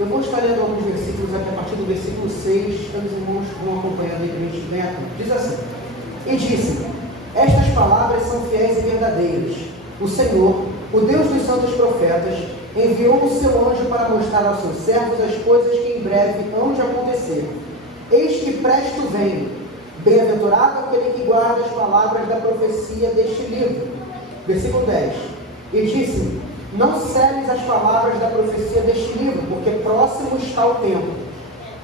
Eu vou estar lendo alguns versículos aqui a partir do versículo 6, que os irmãos vão acompanhando aí durante o tempo. Diz assim: E disse: Estas palavras são fiéis e verdadeiras. O Senhor, o Deus dos santos profetas, enviou o seu anjo para mostrar aos seus servos as coisas que em breve hão de acontecer. Eis que presto venho. Bem-aventurado aquele que guarda as palavras da profecia deste livro. Versículo 10. E disse: Não seles as palavras da profecia deste livro, porque próximo está o tempo.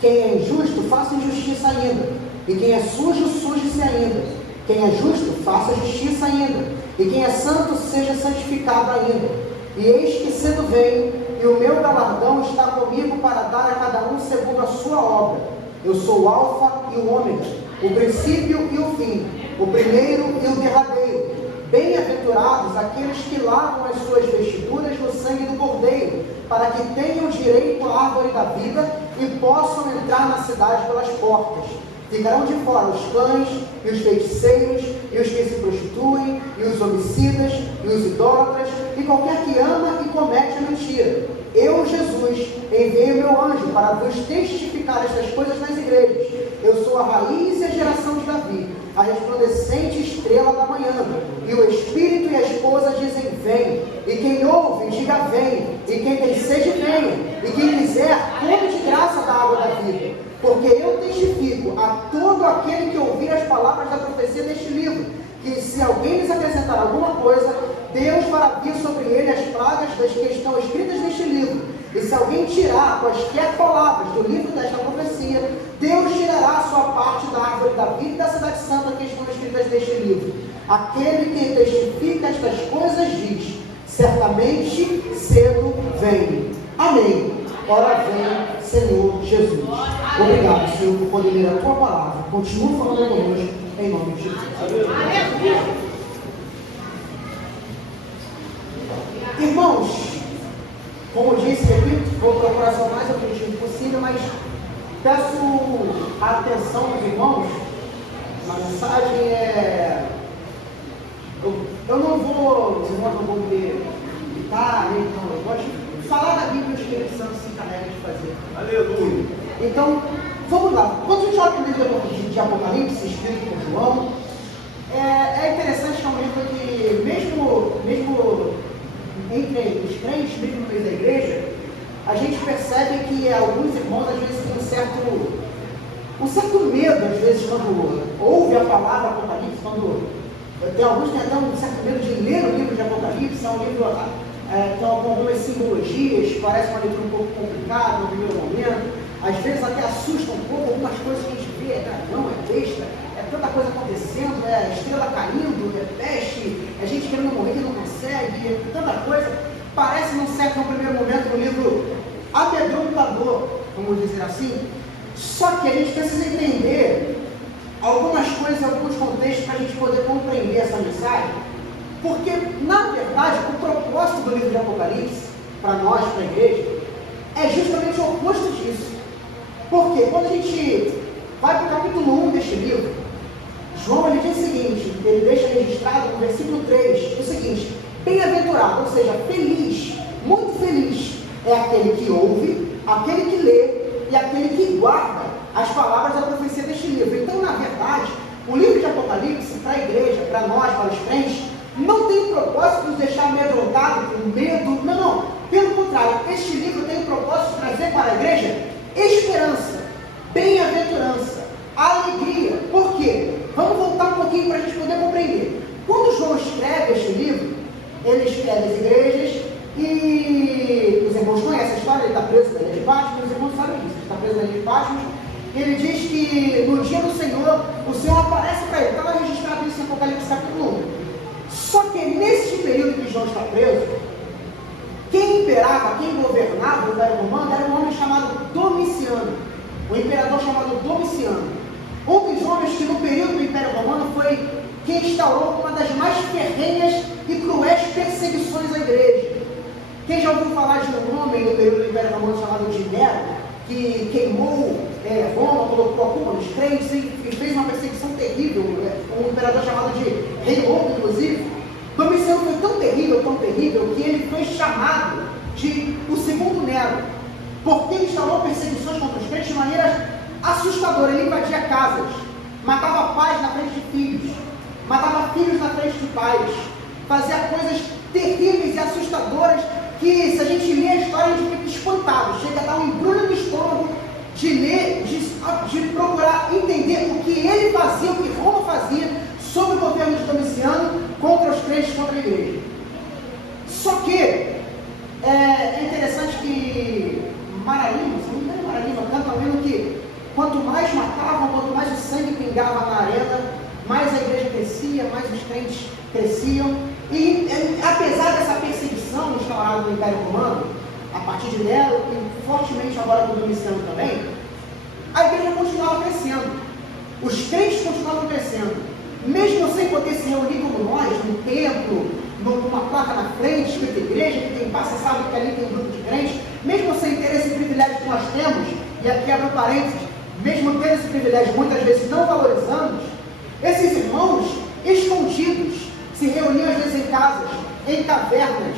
Quem é injusto, faça injustiça ainda. E quem é sujo, suje-se ainda. Quem é justo, faça justiça ainda. E quem é santo, seja santificado ainda. E eis que cedo venho, e o meu galardão está comigo para dar a cada um segundo a sua obra. Eu sou o Alfa e o Ômega, o princípio e o fim, o primeiro e o derradeiro. Bem-aventurados aqueles que lavam as suas vestiduras no sangue do Cordeiro, para que tenham direito à árvore da vida e possam entrar na cidade pelas portas. Ficarão de fora os cães, e os feiticeiros, e os que se prostituem, e os homicidas, e os idólatras, e qualquer que ama e comete a mentira. Eu, Jesus, enviei o meu anjo para vos testificar estas coisas nas igrejas. Eu sou a raiz e a geração de Davi, a resplandecente estrela da manhã. E o Espírito e a esposa dizem: vem. E quem ouve, diga: vem. E quem tem sede, venha. E quem quiser, come de graça da água da vida. Porque eu testifico a todo aquele que ouvir as palavras da profecia deste livro, que se alguém lhes acrescentar alguma coisa, Deus fará vir sobre ele as pragas das que estão escritas neste livro. E se alguém tirar quaisquer palavras do livro desta profecia, Deus tirará a sua parte da árvore da vida e da cidade santa que estão escritas neste livro. Aquele que testifica estas coisas diz: certamente cedo vem. Amém. Ora vem, Senhor Jesus. Obrigado, Senhor, por poder ler a tua palavra. Continua falando conosco, em nome de Jesus. Irmãos, como disse, repito, vou procurar ser o mais objetivo possível, mas peço a atenção dos irmãos. A mensagem é... Eu não vou, os irmãos não vão me gritar, então eu gosto de falar da Bíblia, o Espírito Santo se encarrega de fazer. Aleluia! Então, vamos lá. Quando a gente olha para o livro de Apocalipse, escrito por João, é interessante que é um livro que, mesmo entre os crentes, mesmo no meio da igreja, a gente percebe que alguns irmãos às vezes têm um certo medo, às vezes, quando ouve a palavra Apocalipse, tem alguns que têm até um certo medo de ler o livro de Apocalipse. É um livro com algumas simbologias, parece uma leitura um pouco complicada no primeiro momento, às vezes até assusta um pouco algumas coisas que a gente vê, não, é besta, é tanta coisa acontecendo, é estrela caindo, é peste, é gente querendo morrer que não consegue, é tanta coisa, parece num primeiro momento um livro amedrontador, vamos dizer assim. Só que a gente precisa entender algumas coisas, alguns contextos para a gente poder compreender essa mensagem, porque, na verdade, o propósito do livro de Apocalipse, para nós, para a igreja, é justamente o oposto disso. Porque quando a gente vai para o capítulo 1 deste livro, João ele diz o seguinte, ele deixa registrado no versículo 3, o seguinte: bem-aventurado, ou seja, feliz, muito feliz, é aquele que ouve, aquele que lê e aquele que guarda as palavras da profecia deste livro. Então, na verdade, o livro de Apocalipse, para a igreja, para nós, para os crentes, não tem o propósito de nos deixar amedrontados, com medo, não. Pelo contrário, este livro tem o propósito de trazer para a igreja esperança, bem-aventurança, alegria. Por quê? Vamos voltar um pouquinho para a gente poder compreender. Quando João escreve este livro, ele escreve as igrejas e os irmãos conhecem a história, ele está preso na ilha de Patmos, os irmãos sabem disso, ele está preso na ilha de Patmos. Ele diz que no dia do Senhor, o Senhor aparece para ele, estava registrado isso em Apocalipse capítulo 1. Só que nesse período que João está preso, quem imperava, quem governava o Império Romano era um homem chamado Domiciano, um imperador chamado Domiciano. Um dos homens que no período do Império Romano foi quem instaurou uma das mais ferrenhas e cruéis perseguições à igreja. Quem já ouviu falar de um homem no período do Império Romano chamado de Nero, que queimou Roma, colocou a culpa nos crentes e fez uma perseguição terrível, um imperador chamado de Rei Louco, inclusive. Domiciano foi tão terrível, que ele foi chamado de o segundo Nero. porque ele instalou perseguições contra os crentes de maneira assustadora. Ele invadia casas, matava pais na frente de filhos, matava filhos na frente de pais, fazia coisas terríveis e assustadoras que, se a gente lê a história, a gente fica espantado, chega a dar um embrulho no estômago de ler, de procurar entender o que ele fazia, o que Roma fazia sob o governo de Domiciano contra os crentes, contra a igreja. Só que é interessante que Maralima, se não me engano é Maralima, canta um hino que quanto mais matavam, quanto mais o sangue pingava na arena, mais a igreja crescia, mais os crentes cresciam. E apesar dessa perseguição instaurada no Império Romano, a partir de Nero e fortemente agora do Domiciano também, a igreja continuava crescendo, os crentes continuavam crescendo, mesmo sem poder se reunir como nós, num templo, numa placa na frente, escrita igreja, que tem passa, sabe que ali tem um grupo de crentes, mesmo sem ter esse privilégio que nós temos, e aqui abro parênteses, mesmo tendo esse privilégio muitas vezes não valorizamos, esses irmãos escondidos se reuniam às vezes em casas, em cavernas,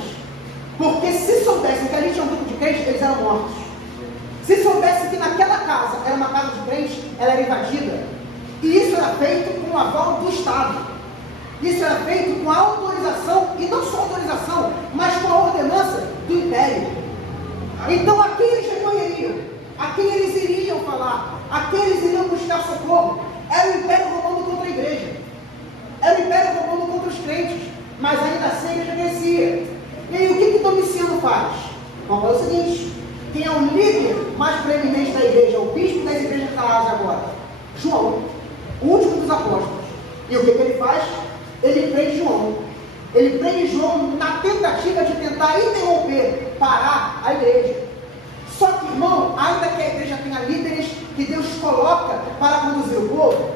porque se soubessem que ali tinha um grupo de crentes, eles eram mortos. Se soubessem que naquela casa era uma casa de crentes, ela era invadida. E isso era feito com o aval do Estado. Isso era feito com a autorização, e não só autorização, mas com a ordenança do Império. Então a quem eles recorreriam? A quem eles iriam falar? A quem eles iriam buscar socorro? Era o Império Romano contra a igreja. Era o Império Romano contra os crentes. Mas ainda assim a igreja crescia. E aí, o que Domiciano faz? Vamos falar o seguinte: quem é o líder mais preeminente da igreja, o bispo das igrejas da Ásia agora? João, o último dos apóstolos. E o que ele faz? Ele prende João. Ele prende João na tentativa de tentar interromper, parar a igreja. Só que, irmão, ainda que a igreja tenha líderes que Deus coloca para conduzir o povo,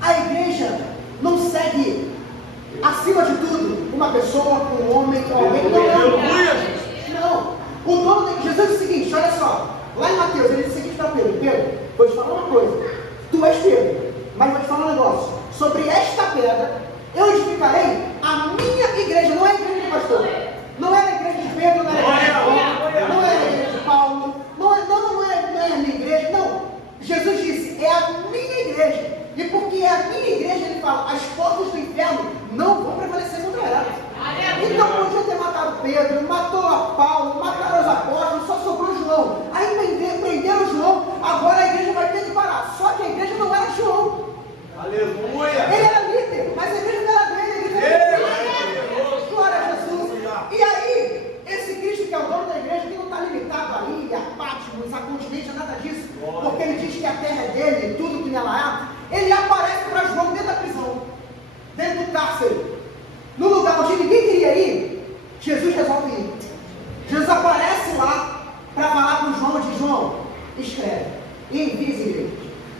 a igreja não segue, acima de tudo, uma pessoa, um homem, alguém. Não. O dono de Jesus diz o seguinte: olha só, lá em Mateus, ele diz o seguinte para Pedro: Pedro, vou te falar uma coisa, tu és Pedro, mas vou te falar um negócio, sobre esta pedra eu edificarei a minha igreja. Não é a igreja do pastor, não é a igreja de Pedro, não é a igreja de Paulo, não é a igreja de Paulo, não é a minha igreja, não. Jesus disse: é a minha igreja. E porque é a minha igreja, ele fala: as portas do inferno não vão prevalecer contra ela. Então podia ter matado Pedro, matou a Paulo, mataram os apóstolos, só sobrou João. Aí prenderam João, agora a igreja vai ter que parar. Só que a igreja não era João. Aleluia! Ele era líder, mas a igreja não era dele, a igreja era dele. Glória a Jesus. E aí, esse Cristo que é o dono da igreja, que não está limitado a ilha, a Patmos, a continente, a nada disso, porque ele diz que a terra é dele, tudo que nela há, ele aparece para João dentro da prisão, dentro do cárcere, no lugar onde ninguém queria ir. Jesus resolve ir. Jesus aparece lá para falar com João, de João, escreve e envia as igrejas.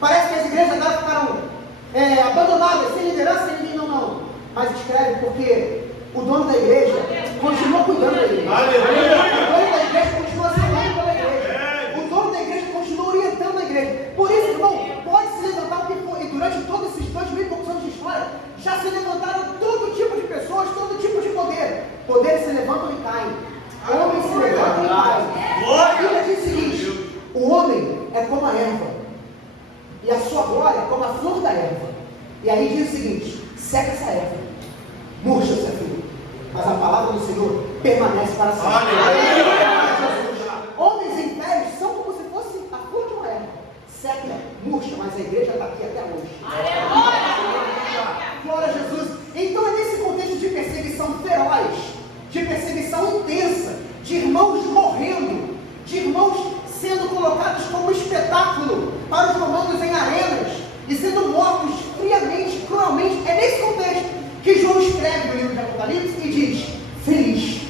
Parece que as igrejas agora ficaram abandonadas, sem liderança, sem ninguém, não. Mas escreve porque o dono da igreja continua cuidando da igreja. Aleluia! O dono da igreja continua salvando pela igreja. O dono da igreja continua orientando a igreja. Por isso, irmão, pode se levantar o que for. E durante todos esses 2000 e poucos anos de história, já se levantaram todo tipo de pessoas, todo tipo de poder. Poderes se levantam e caem. Homens se levantam e caem. A Bíblia diz o seguinte: o homem é como a erva, e a sua glória é como a flor da erva. E aí diz o seguinte: seca essa erva, murcha essa flor, mas a palavra do Senhor permanece para sempre. Homens em pé são como se fosse a flor de uma erva, seca, murcha, mas a igreja está aqui até hoje. Glória a Jesus. Então é nesse contexto de perseguição feroz, de perseguição intensa, de irmãos morrendo, de irmãos sendo colocados como espetáculo para os romanos em arenas e sendo mortos friamente, cruelmente. É nesse contexto que João escreve no livro de Apocalipse e diz: feliz.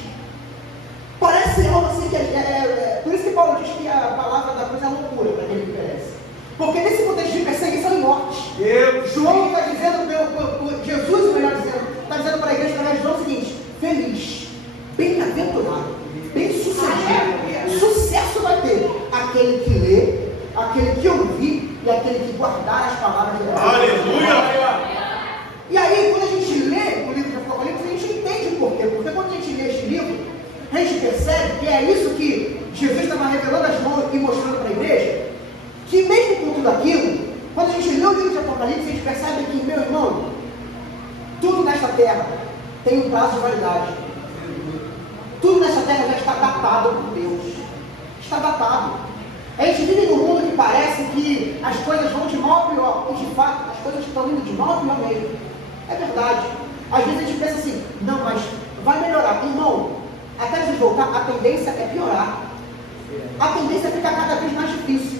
Parece algo assim que por isso que Paulo diz que a palavra da coisa é loucura para quem lhe perece. Porque nesse contexto de perseguição e morte, João está dizendo, Jesus, melhor dizendo, está dizendo para a igreja através de João o seguinte: feliz, bem-aventurado, bem-sucedido, sucesso vai ter aquele que lê, aquele que ouvir e aquele que guardar as palavras de Deus. Aleluia! E aí, quando a gente lê o livro de Apocalipse, a gente entende por quê. Porque quando a gente lê este livro, a gente percebe que é isso que Jesus estava revelando e mostrando para a igreja que mesmo com tudo aquilo, quando a gente lê o livro de Apocalipse, a gente percebe que, meu irmão, tudo nesta terra tem um prazo de validade. Tudo nesta terra já está datado por Deus. Está datado. A gente vive num mundo que parece que as coisas vão de mal a pior. E de fato, as coisas estão indo de mal a pior mesmo. É verdade. Às vezes a gente pensa assim, não, mas vai melhorar. Irmão, até a gente voltar, a tendência é piorar. A tendência é ficar cada vez mais difícil.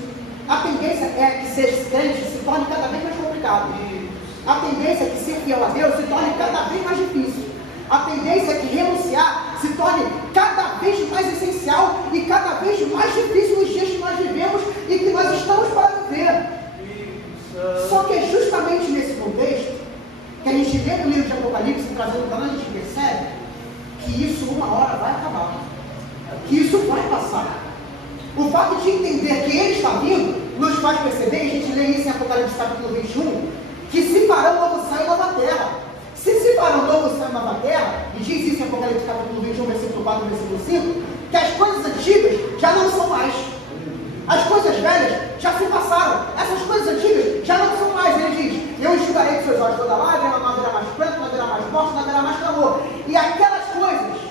A tendência é que ser crente se torne cada vez mais complicado. A tendência é que ser fiel a Deus se torne cada vez mais difícil. A tendência é que renunciar se torne cada vez mais essencial e cada vez mais difícil nos dias que nós vivemos e que nós estamos para viver. Só que é justamente nesse contexto que a gente lê no livro de Apocalipse, trazendo para nós, a gente percebe que isso uma hora vai acabar. Que isso vai passar. O fato de entender que Ele está vindo nos faz perceber, a gente lê isso em Apocalipse capítulo 21, que se fará um novo céu e nova terra. Se fará um novo céu e nova terra, e diz isso em Apocalipse capítulo 21, versículo 4 e versículo 5, que as coisas antigas já não são mais. As coisas velhas já se passaram. Essas coisas antigas já não são mais. Ele diz, eu enxugarei dos seus olhos toda lágrima, não haverá mais pranto, não haverá mais morte, não haverá mais clamor. E aquelas coisas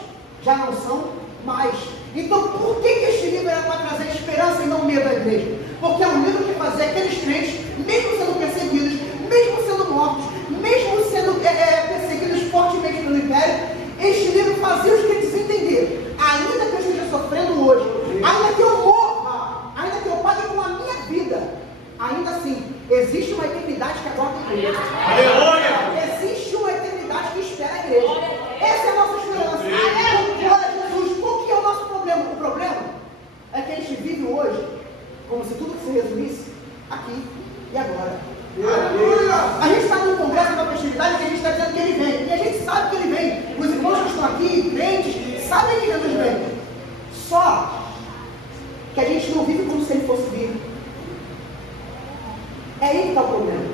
já não são mais. Então, por que este livro era para trazer esperança e não medo à igreja? Porque é um livro que fazia aqueles crentes, mesmo sendo perseguidos, mesmo sendo mortos, mesmo sendo perseguidos fortemente pelo império, este livro fazia os crentes entender, ainda que eu esteja sofrendo hoje, ainda que eu morra, ainda que eu pague com a minha vida, ainda assim, existe uma eternidade que aguarda a igreja. Aleluia! Existe uma eternidade que espera a igreja. Essa é a nossa esperança. Glória a Jesus. Qual que é o nosso problema? O problema é que a gente vive hoje como se tudo se resumisse aqui e agora. A gente está num congresso da festividade que a gente está dizendo que Ele vem. E a gente sabe que Ele vem. Os irmãos que estão aqui, crentes, sabem que Jesus vem. Só que a gente não vive como se Ele fosse vir. É aí que está o problema.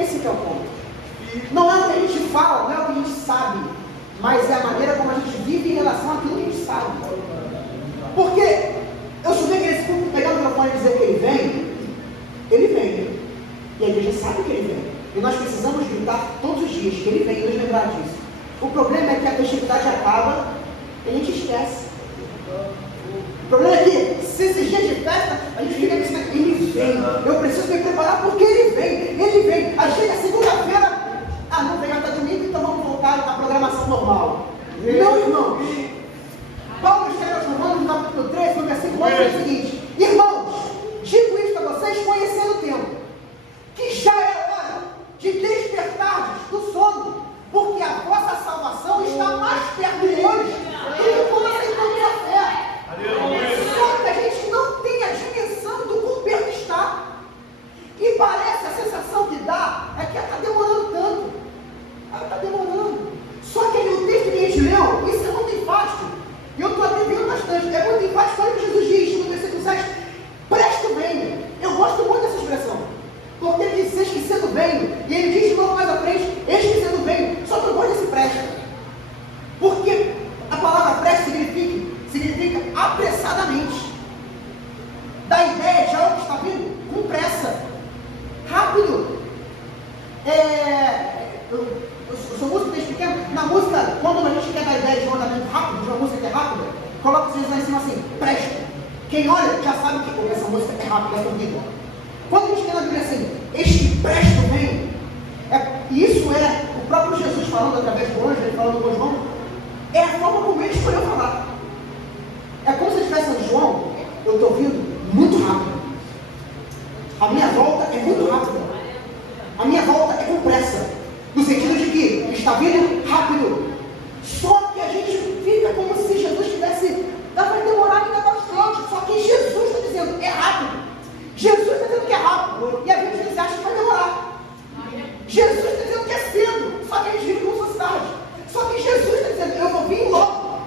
Esse que é o ponto. Não é o que a gente fala, não é o que a gente sabe, mas é a maneira como a gente vive em relação àquilo que a gente sabe. Porque eu subir aqui nesse público, pegar o microfone e dizer que Ele vem. E a igreja sabe que Ele vem. E nós precisamos gritar todos os dias que Ele vem e nos lembrar disso. O problema é que a festividade acaba e a gente esquece. O problema é que, se esses dias de festa, a gente fica dizendo, Ele vem. Eu preciso me preparar porque Ele vem. Ele vem. Aí chega segunda-feira, não veio até domingo, então vamos voltar à programação normal. Não, irmão. Paulo escreve aos Romanos, no capítulo 13, no versículo 8, é o seguinte: irmãos, digo isto a vocês, conhecendo o tempo, que já é hora de despertardes do sono, porque a vossa salvação está mais perto de hoje do que quando aceitamos a fé. Só que a gente não tem a dimensão do quão perto está. E parece, a sensação que dá é que está demorando tanto. Está demorando. Só que o texto que a gente leu, isso é muito enfático. E eu estou abreviando bastante. É muito enfático. Olha o que Jesus diz no versículo 7. Presto venho. Eu gosto muito dessa expressão. Porque ele diz, eis que cedo venho. E ele diz de novo mais à frente, eis que cedo venho. Só que eu gosto desse presto. Porque a palavra presto significa apressadamente. Da ideia de algo que está vindo com pressa. Rápido. Eu sou músico desde pequeno. Na música, quando a gente quer dar ideia de um andamento rápido, de uma música que é rápida, coloca os dedos lá em cima assim, presto. Quem olha já sabe que essa música é rápida, é corrida. Quando a gente tem na Bíblia assim, este presto vem, isso é o próprio Jesus falando através do anjo, ele falando com João, é a forma como ele escolheu falar. É como se ele estivesse falando, João, eu estou vindo muito rápido. A minha volta é muito rápida. A minha volta é com pressa. No sentido de que está vindo rápido. Só que a gente fica como se Jesus tivesse, vai demorar ainda bastante. Só que Jesus está dizendo, é rápido. Jesus está dizendo que é rápido. E a gente acha que vai demorar. Jesus está dizendo que é cedo. Só que a gente vive como se fosse tarde. Só que Jesus está dizendo, eu vou vir logo.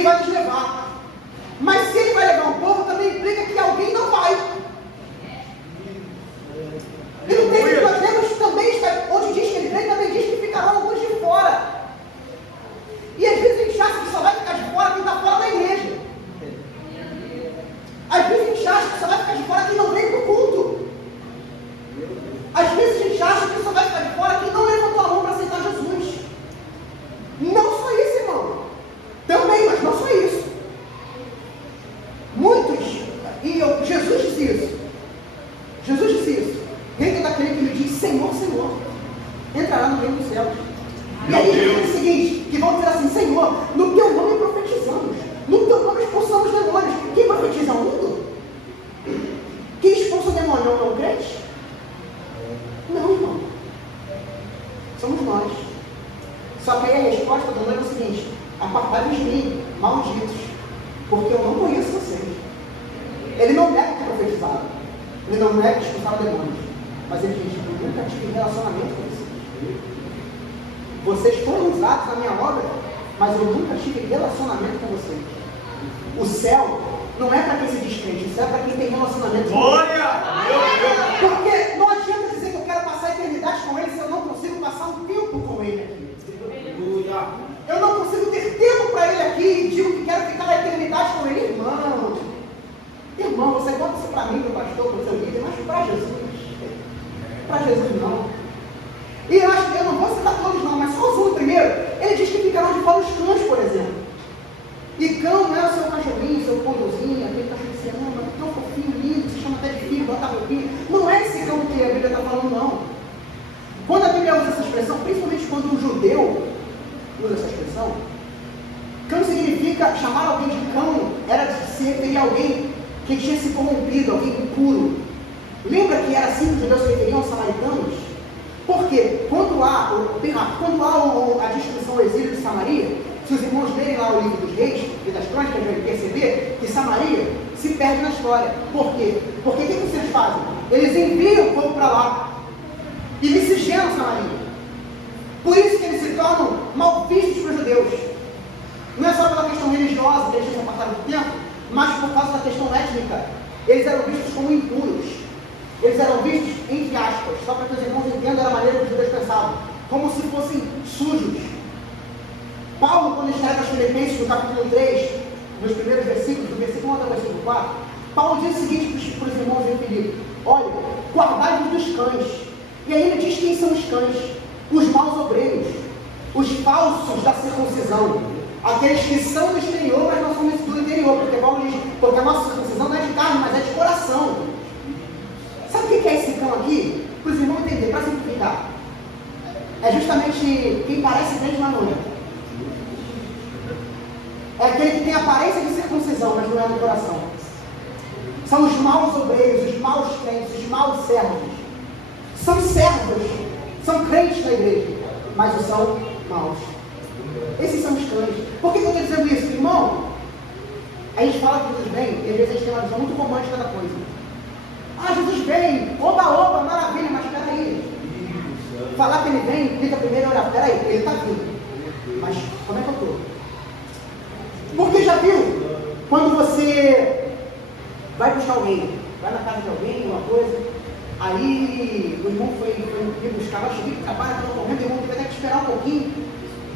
Ele vai nos levar. Mas se ele vai levar um povo, também implica que alguém não vai. E no texto que nós lemos também está, onde diz que ele vem, também diz que ficarão alguns de fora. E às vezes a gente acha que só vai ficar de fora quem está fora da igreja. Às vezes a gente acha que só vai ficar de fora quem não vem para o culto. Às vezes a gente acha que só vai ficar de fora quem não levantou a mão para aceitar Jesus. Não só isso, irmão. Também, mas não só isso. Muitos, Jesus disse isso. Jesus disse isso. Quem é daquele que me diz Senhor, Senhor, entrará no reino dos céus. E aí ele diz o seguinte, que vão dizer assim, Senhor, no teu nome profetizamos, no teu nome expulsamos demônios. Quem profetiza o mundo? Quem expulsa o demônio é o crente? Não, irmão. Somos nós. Só que aí a resposta do nome é o seguinte, apartai-vos de mim, malditos, porque eu não conheço vocês. Ele não nega que profetizaram, ele não nega que expulsaram demônios, mas ele diz, eu nunca tive relacionamento com vocês. Vocês foram usados na minha obra, mas eu nunca tive relacionamento com vocês. O céu não é para quem se diz crente, o céu é para quem tem relacionamento com Glória! Porque não adianta dizer que eu quero passar a eternidade com ele se eu não consigo passar um tempo com ele aqui. Eu não consigo ter tempo para ele aqui e digo que quero ficar a eternidade com ele, irmão. Irmão, você conta isso para mim, para o pastor, para o seu líder, mas para Jesus. Para Jesus não. E eu acho que eu não vou citar todos não, mas só o primeiro, ele diz que ficarão de fora os cães, por exemplo. E cão não é o seu cachorrinho, seu condozinho, aquele cachorro que você ama, tão fofinho, lindo, se chama até de filho, bota a roupinha. Não é esse cão que a Bíblia está falando, não. Quando a Bíblia usa essa expressão, principalmente quando um judeu usa essa expressão, cão significa, chamar alguém de cão, era se referir a alguém que tinha se corrompido, alguém impuro. Lembra que era assim que os judeus se referiam aos samaritanos? Porque quando há a descrição do exílio de Samaria, se os irmãos lerem lá o livro dos reis e das crônicas, vão perceber que Samaria se perde na história. Por quê? Porque o que eles fazem? Eles enviam o povo para lá e miscigenam Samaria. Por isso que eles se tornam mal vistos para os judeus. Não é só pela questão religiosa, que eles tinham passado do tempo, mas por causa da questão étnica. Eles eram vistos como impuros. Eles eram vistos, entre aspas, só para que os irmãos entendam a maneira que os judeus pensavam, como se fossem sujos. Paulo, quando escreve aos Filipenses, no capítulo 3, nos primeiros versículos, do versículo 1 até o versículo 4, Paulo diz o seguinte para os irmãos de Filipe: olha, guardai-vos dos cães. E aí ele diz quem são os cães: os maus obreiros, os falsos da circuncisão, aqueles que são do exterior, mas não são do interior, porque Paulo diz, porque a nossa circuncisão não é de carne, mas é de coração. Sabe o que é esse cão aqui? Para os irmãos entenderem, para simplificar. É justamente quem parece crente, mas não é. É aquele que tem aparência de circuncisão, mas não é no coração. São os maus obreiros, os maus crentes, os maus servos. São servos, são crentes na igreja, mas são maus. Esses são os cães. Por que eu estou dizendo isso, irmão? A gente fala que Jesus vem, e às vezes a gente tem uma visão muito romântica da coisa. Ah, Jesus vem, oba, oba, maravilha, mas espera aí. Falar que ele vem, implica primeiro olhar, espera aí, ele está vindo. Mas como é que eu estou? Porque já viu, quando você vai buscar alguém, vai na casa de alguém, uma coisa, aí o irmão foi me buscar, eu cheguei de trabalho, estava correndo, o irmão teve até que esperar um pouquinho,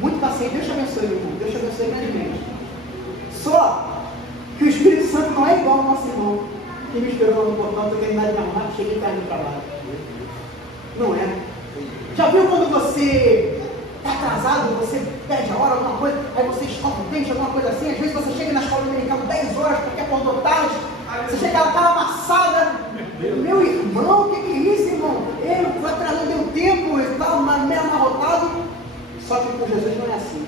muito paciente, Deus te abençoe, meu irmão, Deus te abençoe grandemente. Só que o Espírito Santo não é igual ao nosso irmão, que me esperou no portão, eu terminar de me arrumar, cheguei tarde no trabalho. Não é? Já viu quando você está atrasado, você perde a hora, alguma coisa, aí você escova o dente, alguma coisa assim, às vezes você chega na escola dominical 10 horas porque acordou tarde, você chega lá, está amassada, meu irmão, o que é isso, irmão? Ele foi atrasando, deu tempo, estava meio amarrotado, só que com Jesus não é assim.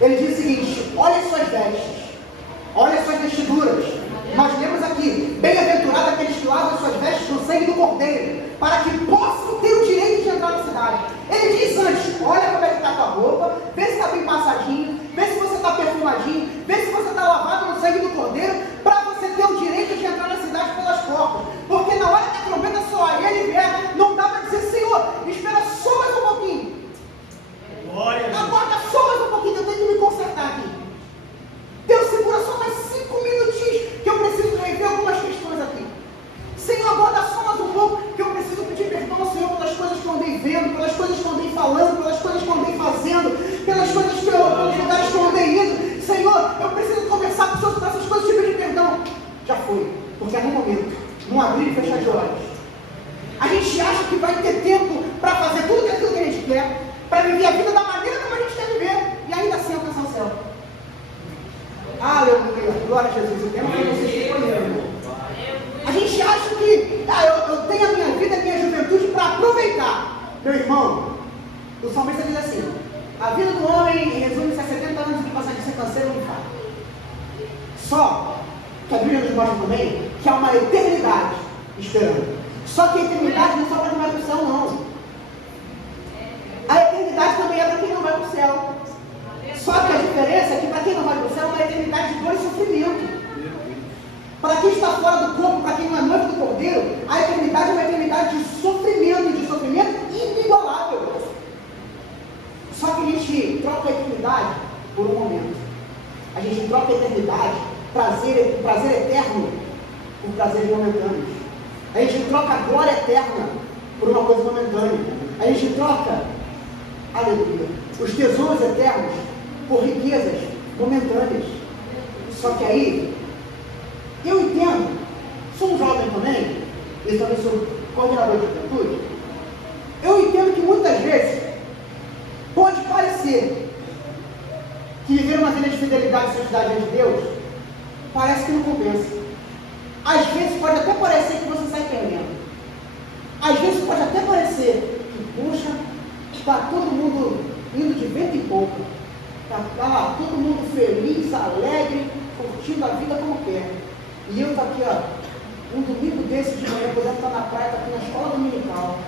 Ele diz o seguinte: olha as suas vestes, olha as suas vestiduras. Nós lemos aqui: bem-aventurado aqueles que lavam as suas vestes no sangue do Cordeiro, para que possam ter o direito de entrar na cidade. Ele diz antes: olha como é que está a tua roupa, vê se está bem passadinho, vê se você está perfumadinho, vê se você está lavado no sangue do Cordeiro, para você ter o direito de entrar na cidade pelas portas. Porque na hora que a trombeta soar e ele vier, não dá para dizer: Senhor, espera só mais um pouquinho. Glória a Deus. Aguarda só mais um pouquinho, eu tenho que me consertar aqui. glória a Jesus, o tema foi vocês escolheram. A gente acha que eu tenho a minha vida, a minha juventude para aproveitar. Meu irmão, o salmista diz assim: a vida do homem resume-se a 70 anos de passar de ser canseiro ou infarto. Só que a Bíblia nos mostra também que há uma eternidade esperando. Só que a eternidade não é só para quem vai para o céu, não. A eternidade também é para quem não vai para o céu. Só que a diferença é que para quem não vai para o céu é uma eternidade de dor e sofrimento. Para quem está fora do corpo, para quem não é noivo do Cordeiro, a eternidade é uma eternidade de sofrimento inigualável. Só que a gente troca a eternidade por um momento. A gente troca a eternidade, prazer eterno, por prazeres momentâneos. A gente troca a glória eterna por uma coisa momentânea. A gente troca, aleluia, os tesouros eternos por riquezas momentâneas. Só que aí, eu entendo, sou um jovem também, e também sou coordenador de juventude, eu entendo que muitas vezes pode parecer que viver uma vida de fidelidade e santidade diante de Deus parece que não compensa. Às vezes pode até parecer que você sai perdendo. Às vezes pode até parecer que, puxa, está todo mundo indo de vento em pouco. Está lá todo mundo feliz, alegre, curtindo a vida como quer. E eu estou aqui, um domingo desse de manhã, podendo estar na praia, estou aqui na escola dominical.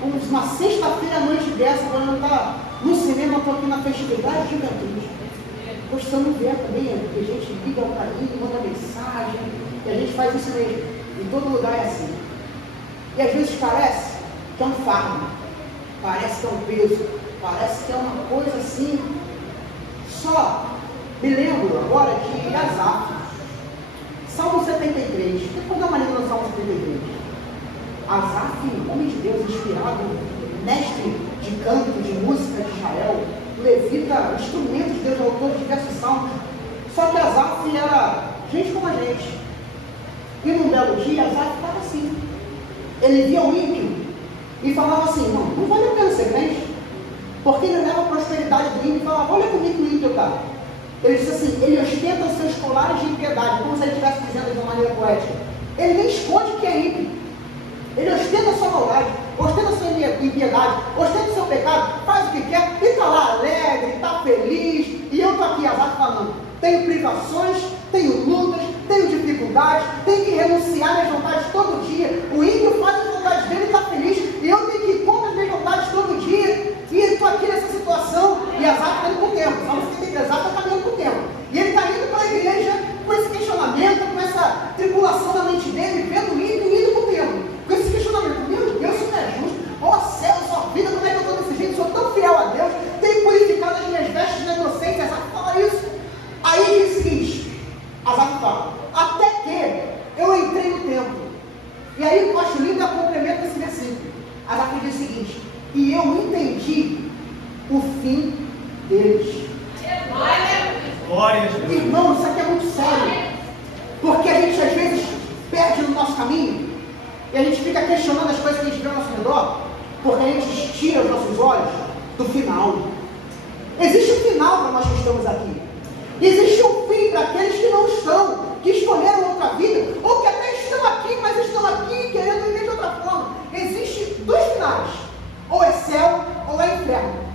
Uma sexta-feira à noite dessa, quando eu estar no cinema, eu estou aqui na festividade de juventude. Gostando de ver também, que a gente liga para mim, manda mensagem, e a gente faz isso mesmo. Em todo lugar é assim. E às vezes parece que é um fardo, parece que é um peso, parece que é uma coisa assim. Só me lembro agora de Asaf, Salmo 73. Depois dá uma lida no Salmo 73. Asaf, homem de Deus, inspirado, mestre de canto, de música de Israel, levita, instrumento de Deus, autor de diversos salmos. Só que Asaf era gente como a gente. E num belo dia, Asaf estava assim. Ele via o ímpio e falava assim: não vale a pena ser crente, porque ele leva a prosperidade do ímpio e falava: olha comigo que o ímpio está. Ele disse assim: ele ostenta os seus colares de impiedade, como se ele estivesse dizendo de uma maneira poética. Ele nem esconde que é ímpio. Ele ostenta a sua maldade, ostenta a sua impiedade, ostenta o seu pecado, faz o que quer, e está lá alegre, está feliz. E eu estou aqui, Asaf, falando: tenho privações, tenho lutas, tenho dificuldades, tenho que renunciar às vontades todo dia. O ímpio faz as vontades dele e está feliz, e eu tenho que ir contra as minhas vontades todo dia. E estou aqui nessa situação, e Asaf está indo com o tempo. Salmo 73, Asaf está caminhando com o tempo. E ele está indo para a igreja com esse questionamento, com essa tribulação na mente dele, vendo o ímpio e indo com o tempo. Com esse questionamento: meu Deus, isso não é justo. Ó céus, ó vida, como é que eu estou desse jeito? Sou tão fiel a Deus, tenho purificado as minhas vestes na inocência. Asaf fala isso. Aí diz o seguinte, Asaf fala: até que eu entrei no templo. E aí eu acho lindo o complemento desse versículo. Asaf diz o seguinte: e eu entendi o fim deles. Glória a Deus. Irmão, isso aqui é muito sério. Porque a gente às vezes perde no nosso caminho e a gente fica questionando as coisas que a gente vê ao nosso redor, porque a gente tira os nossos olhos do final. Existe um final para nós que estamos aqui. Existe um fim para aqueles que não estão, que escolheram outra vida, ou que até estão aqui, mas estão aqui querendo viver de outra forma. Existem dois finais: ou é céu ou é inferno.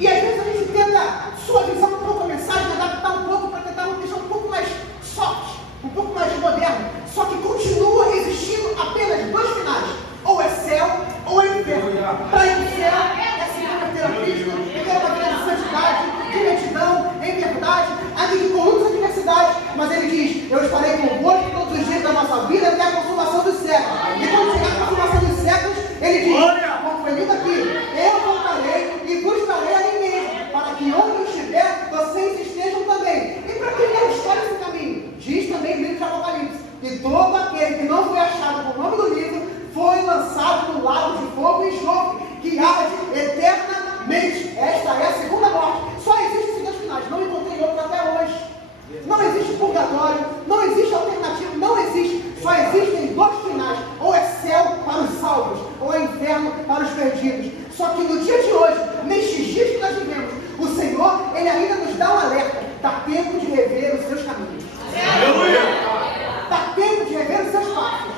E às vezes a gente tenta suavizar um pouco a mensagem, adaptar um pouco para tentar deixar um pouco mais soft, um pouco mais moderno. Só que continua existindo apenas dois finais: ou é céu ou é inferno. Para ir para o céu é se converter a Cristo, viver uma vida de santidade, de retidão, em verdade, ainda que com muitas adversidades. Mas ele diz: eu estarei convosco todos os dias da nossa vida até a consumação dos séculos. E quando chegar a consumação dos séculos, ele diz: como foi lido aqui, eu voltarei e buscarei a mim mesmo, para que onde eu estiver, vocês estejam também. E para quem é a história desse caminho? Diz também o livro de Apocalipse: e todo aquele que não foi achado com o nome do livro foi lançado no lago de fogo e enxofre, que arde eternamente. Esta é a segunda morte. Só existem esses dois finais. Não encontrei outros até hoje. Não existe purgatório, não existe rever os seus caminhos. Aleluia! Está tempo de rever os seus passos.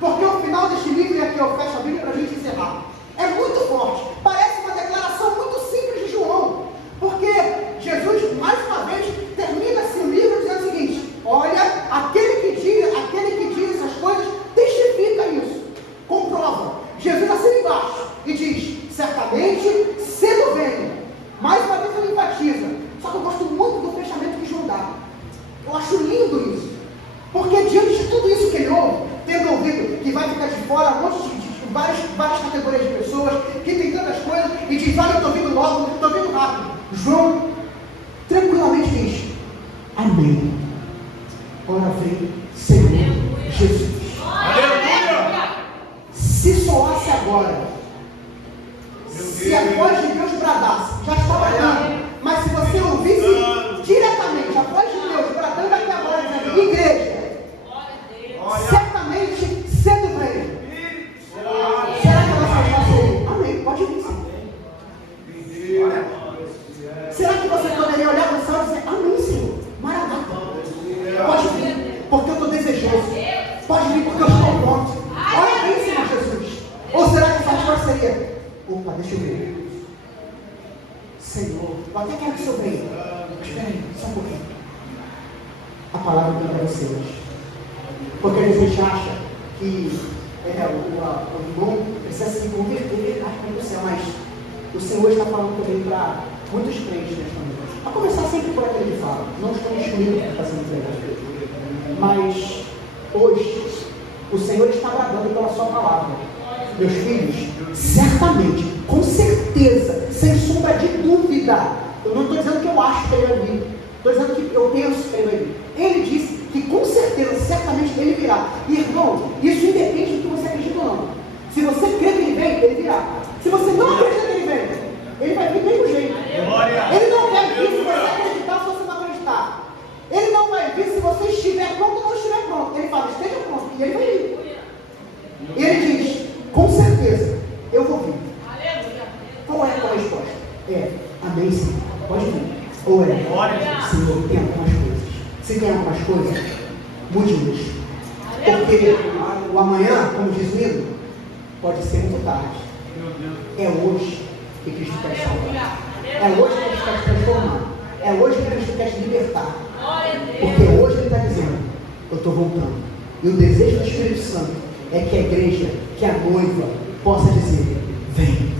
Porque o final deste livro, e aqui eu fecho a Bíblia para a gente encerrar, é muito forte. Parece uma declaração muito simples de João. Porque Jesus, mais uma vez, termina-se o livro dizendo o seguinte: olha, aquele que diz essas coisas, testifica isso, comprova. Jesus assina embaixo e diz: certamente, cedo venho. Mais uma vez ele enfatiza. Só que eu gosto muito do fechamento que João dá. Eu acho lindo isso. Porque diante de tudo isso que ele ouve, tendo ouvido que vai ficar de fora um monte de várias categorias de pessoas, que tem tantas coisas, e diz: olha, eu estou vindo logo, estou vindo rápido. João tranquilamente diz: amém. Ora vem, Senhor Jesus. Aleluia! Se soasse agora, se a voz de Deus bradasse, já estava dando, mas se você ouvisse diretamente a voz de Deus bradando aqui agora, dizendo: igreja, certamente cedo vem. Será que ela vai ser? Amém, pode vir sim. Será que você poderia olhar para o céu e dizer: amém, Senhor, maranata, pode vir, porque eu estou desejoso, pode vir porque eu estou pronto. Olha bem, Senhor Jesus. Ou será que essa resposta seria: opa, deixa eu ver, Senhor, eu até quero que o Senhor venha, espera aí, só um pouquinho. A palavra vem para você hoje, porque a gente acha que o irmão precisa se converter para o céu, mas o Senhor está falando também para muitos crentes nesta noite. A começar sempre por aquele que fala. Não estou excluindo o que está sendo pregado, mas hoje o Senhor está bradando pela sua palavra. Meus filhos, certamente, com certeza, sem sombra de dúvida, eu não estou dizendo que eu acho que ele vai vir, estou dizendo que eu penso que ele vai vir. Ele disse que com certeza, certamente ele virá. E, irmão, isso independe do que você acredita ou não. Se você crê que ele vem, ele virá. Se você não acredita que ele vem, ele vai vir do mesmo jeito. Ele não vai vir se você acreditar ou se você não acreditar. Ele não vai vir se você estiver pronto ou não estiver pronto. Ele fala: esteja pronto, e ele vai vir. E ele diz: com certeza, eu vou vir. Qual é a tua resposta? É: amém, Senhor, pode vir. Ou é: Senhor, tem algumas coisas. Se tem algumas coisas, mude hoje. Porque o amanhã, como diz o hino, pode ser muito tarde. É hoje que Cristo quer te salvar. É hoje que Cristo quer te transformar. É hoje que Cristo quer te libertar. Porque hoje Ele está dizendo: eu estou voltando. E o desejo do Espírito Santo é que a igreja, que a noiva, possa dizer: vem. Vem.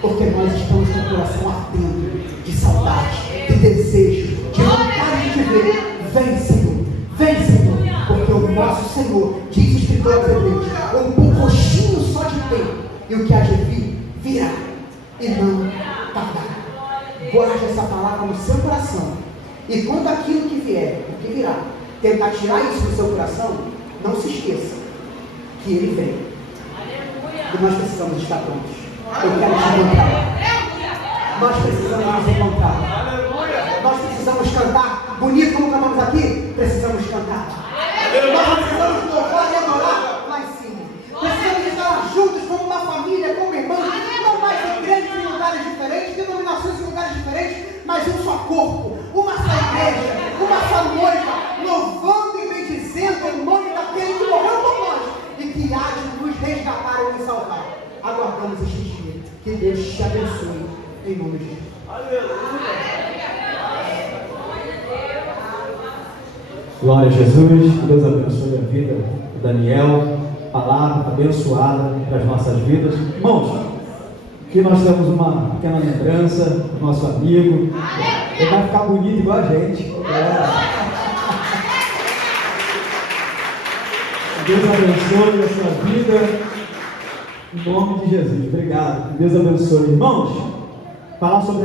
Porque nós estamos com o coração ardendo de saudade, de desejo, de vontade de te ver. Vem, Senhor. Vem, Senhor. Porque o nosso Senhor, diz o escritor aos Hebreus, um pouquinho só de tempo, e o que há de vir, virá, e não tardará. Guarde essa palavra no seu coração. E quando aquilo que vier, o que virá, tentar tirar isso do seu coração, não se esqueça que ele vem. E nós precisamos estar prontos. Eu quero te encontrar. Nós precisamos nos encontrar. Nós precisamos cantar bonito como cantamos aqui. Precisamos cantar. Nós precisamos louvar e adorar lá em cima. Precisamos estar juntos como uma família, como irmãos. Não mais igrejas em lugares diferentes, denominações em lugares diferentes, mas um só corpo, uma só igreja, uma só noiva, louvando e bendizendo o nome daquele que morreu por nós e que há de nos resgatar e nos salvar. Aguardamos este dia. Que Deus te abençoe em nome de Jesus. Glória a Jesus, que Deus abençoe a vida do Daniel, palavra abençoada para as nossas vidas. Irmãos, aqui nós temos uma pequena lembrança do nosso amigo. Ele vai ficar bonito igual a gente. Deus abençoe a sua vida. Em nome de Jesus. Obrigado. Deus abençoe. Irmãos, falar sobre